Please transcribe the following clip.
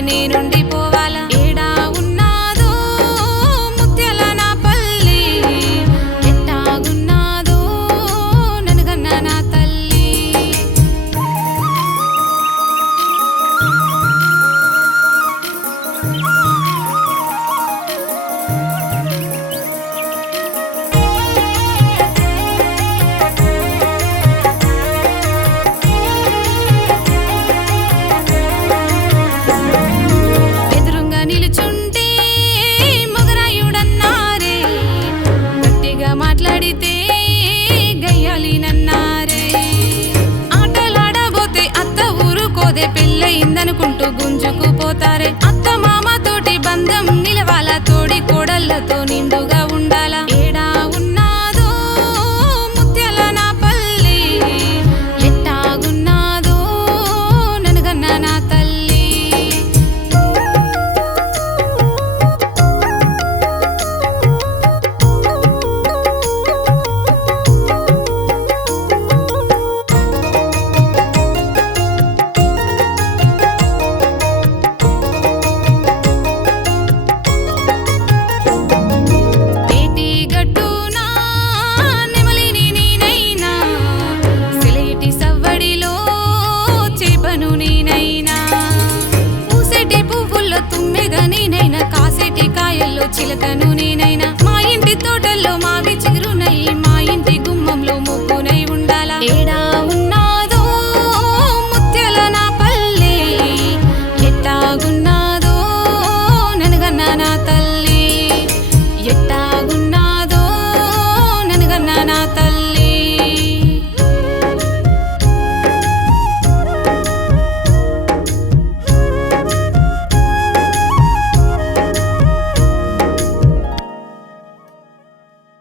నేనుండిపోవాలా ఏడా ఉన్నాదో ముత్యాల నా పల్లి ఎట్టాగున్నాదో ననుగన్న నా తల్లి ఎదురుంగా నిలుచుంటే మొగరాయుడన్నారే గట్టిగా మాట్లాడితే గయ్యాలినన్నారే ఆటలాడబోతే అత్త ఊరుకోదే పెళ్ళయిందనుకుంటూ గుంజుకుపోతారే అత్త మామతోటి బంధం నిలవాల తోడి కోడళ్ళతో నిండుగా ఉండాలా ఏడా ఉన్నాదో ముత్యాల నా పల్లి ఎట్టాగున్నాదో ననుగన్న నా తల్లి ఏటి గట్టునా నెమలిని నేనైనా సెలయేటి సవ్వడిలో చేపను నేనైనా పూసేటి పువ్వుల్లో తుమ్మెద నేనైనా కాసేటి కాయల్లో చిలకను నేనైనా మా ఇంటి తోటల్లో మావి చిగురునై మా ఇంటి